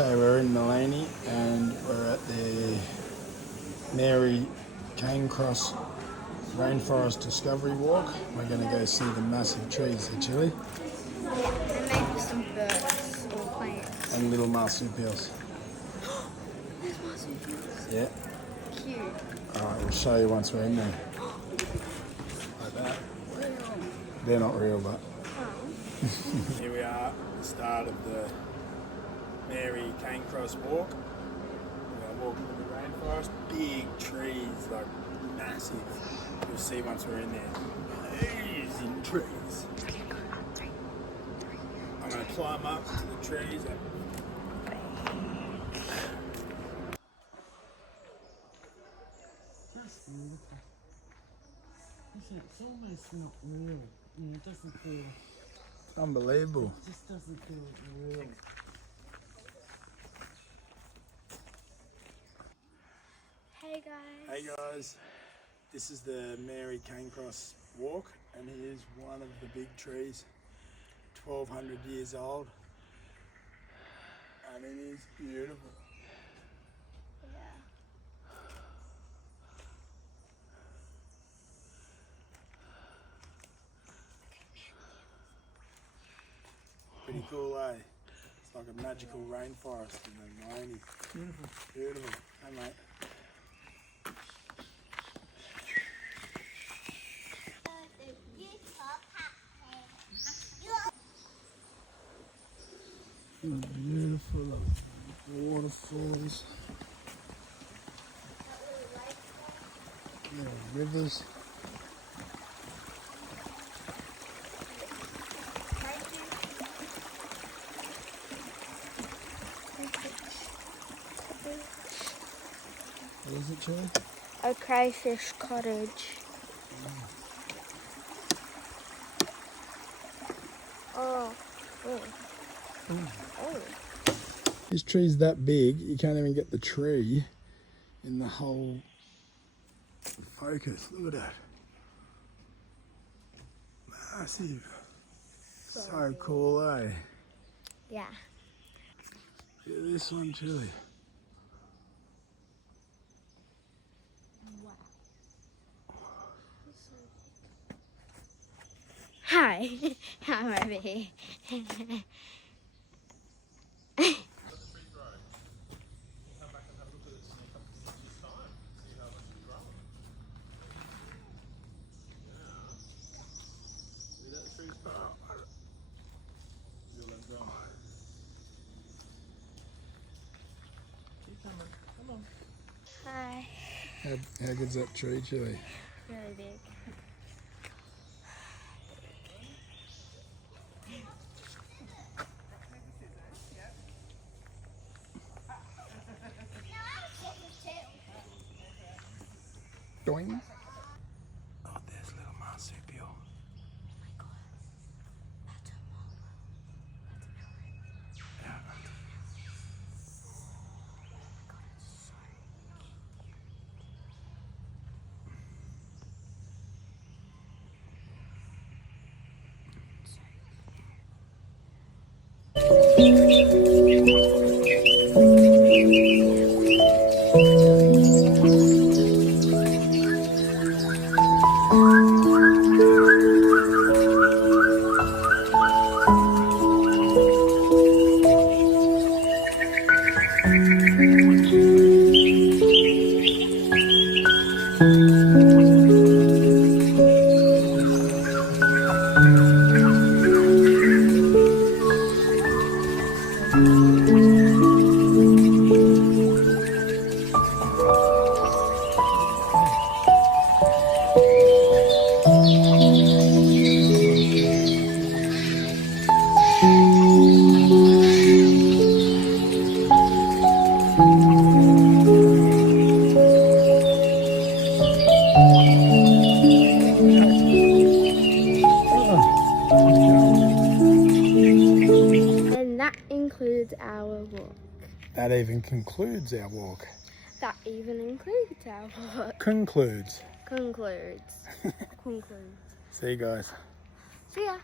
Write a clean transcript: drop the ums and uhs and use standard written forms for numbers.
Okay, we're in Maloney and we're at the Mary Caincross Rainforest Discovery Walk. We're going to go see the massive trees at Chilli. And maybe some birds or plants. And little marsupials. There's marsupials. Yeah. Cute. Alright, we'll show you once we're in there. Like that. They're not real, but... Oh. Here we are at the start of the Mary Caincross walk. We're walking in the rainforest. Big trees, like massive. You'll see once we're in there. Amazing trees. I'm going to climb up to the trees. That's beautiful. It's almost not real. It doesn't feel. Unbelievable. It just doesn't feel real. Hey guys. Hey guys, this is the Mary Caincross walk, and here's one of the big trees, 1200 years old, and it is beautiful. Pretty cool, eh? It's like a magical rainforest in the Maloney. Beautiful. Beautiful. Hey, mate. Beautiful waterfalls. Rivers. What is it, Charlie? A crayfish cottage. Oh. Oh. Oh. This tree's that big, you can't even get the tree in the whole focus. Look at that. Massive. So cool, eh? Yeah. Look at this one, Chilli. Hi, I'm over here. Hi. How good's that tree, Chilli? Really big. Doing. Oh, there's a little marsupial. Oh my god. That's a mom. Yeah. And that includes our walk. That even concludes our walk. That even includes our walk. Concludes. Concludes. Concludes. See you guys. See ya.